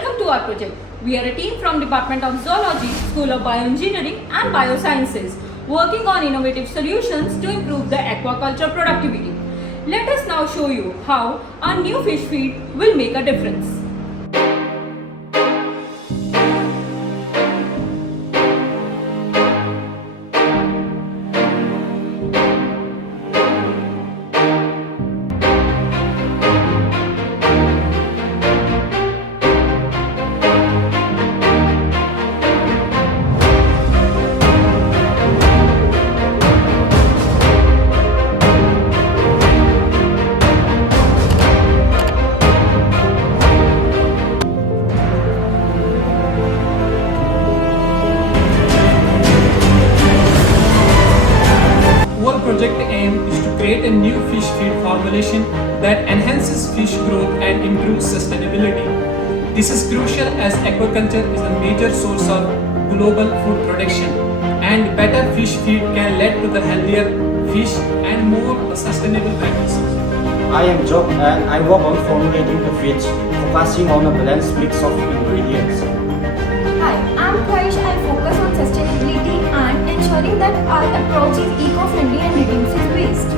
Welcome to our project. We are a team from Department of Zoology, School of Bioengineering and Biosciences working on innovative solutions to improve the aquaculture productivity. Let us now show you how our new fish feed will make a difference. Our project aim is to create a new fish feed formulation that enhances fish growth and improves sustainability. This is crucial as aquaculture is a major source of global food production, and better fish feed can lead to the healthier fish and more sustainable practices. I am Job and I work on formulating the feeds, focusing on a balanced mix of ingredients. Hi, I'm Kaish. I focus on sustainability and ensuring that our approach is eco-friendly and reduces waste.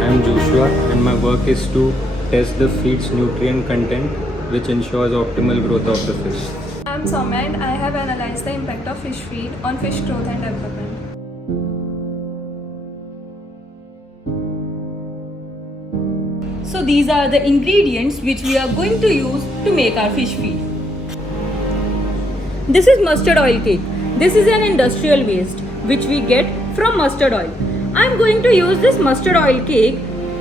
I am Joshua and my work is to test the feed's nutrient content which ensures optimal growth of the fish. I'm Soumya and I have analyzed the impact of fish feed on fish growth and development. So these are the ingredients which we are going to use to make our fish feed. This is mustard oil cake. This is an industrial waste which we get from mustard oil. I am going to use this mustard oil cake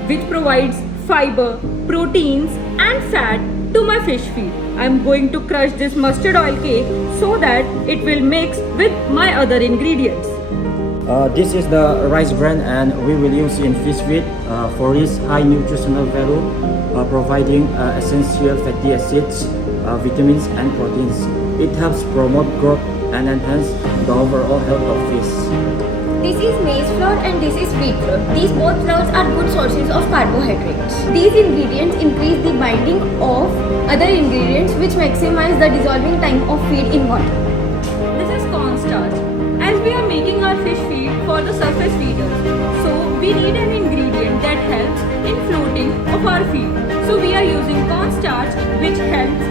which provides fiber, proteins and fat to my fish feed. I am going to crush this mustard oil cake so that it will mix with my other ingredients. This is the rice bran and we will use in fish feed for its high nutritional value, providing essential fatty acids, vitamins and proteins. It helps promote growth and enhance the overall health of fish. This is maize flour and this is wheat flour. These both flours are good sources of carbohydrates. These ingredients increase the binding of other ingredients which maximize the dissolving time of feed in water. This is cornstarch. As we are making our fish feed for the surface feeders, so we need an ingredient that helps in floating of our feed. So we are using cornstarch which helps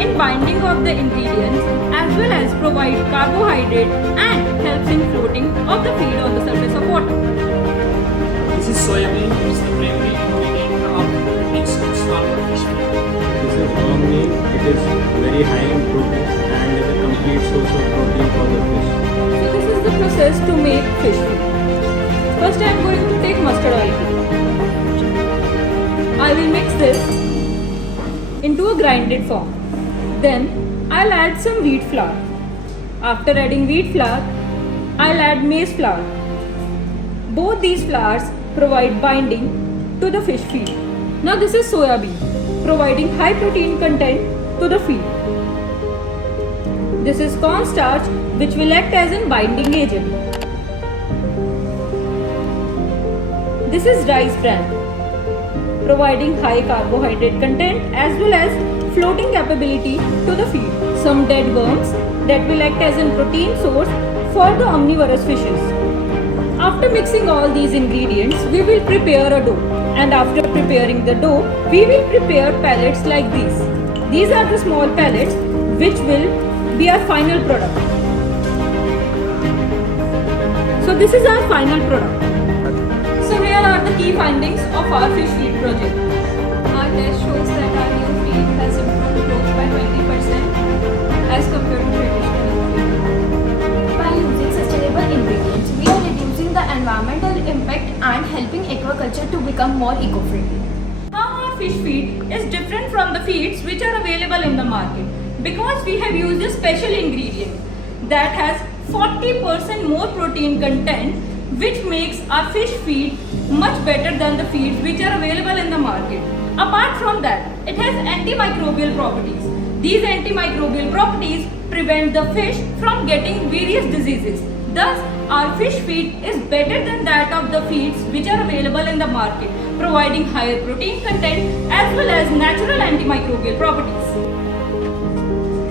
in binding of the ingredients as well as provide carbohydrate and helps in floating of the feed on the surface of water. This is soybean, which is the primary ingredient of mixed salmon fish feed. This is worm meal. It is very high in protein and is a complete source of protein for the fish. So this is the process to make fish feed. First I am going to take mustard oil cake. I will mix this into a grinded form. Then I'll add some wheat flour. After adding wheat flour, I'll add maize flour. Both these flours provide binding to the fish feed. Now this is soya bean, providing high protein content to the feed. This is cornstarch which will act as a binding agent. This is rice bran, providing high carbohydrate content as well as floating capability to the feed. Some dead worms that will act as a protein source for the omnivorous fishes. After mixing all these ingredients, we will prepare a dough. And after preparing the dough, we will prepare pellets like these. These are the small pellets which will be our final product. So this is our final product. So here are the key findings of our fish feed project. Our test shows that our new feed has improved growth by 20% as compared to traditional feed. By using sustainable ingredients, we are reducing the environmental impact and helping aquaculture to become more eco-friendly. How our fish feed is different from the feeds which are available in the market because we have used a special ingredient that has 40% more protein content which makes our fish feed much better than the feeds which are available in the market. Apart from that, it has antimicrobial properties. These antimicrobial properties prevent the fish from getting various diseases. Thus, our fish feed is better than that of the feeds which are available in the market, providing higher protein content as well as natural antimicrobial properties.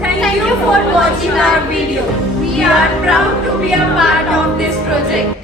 Thank you for watching our video. We are proud to be a part of this project.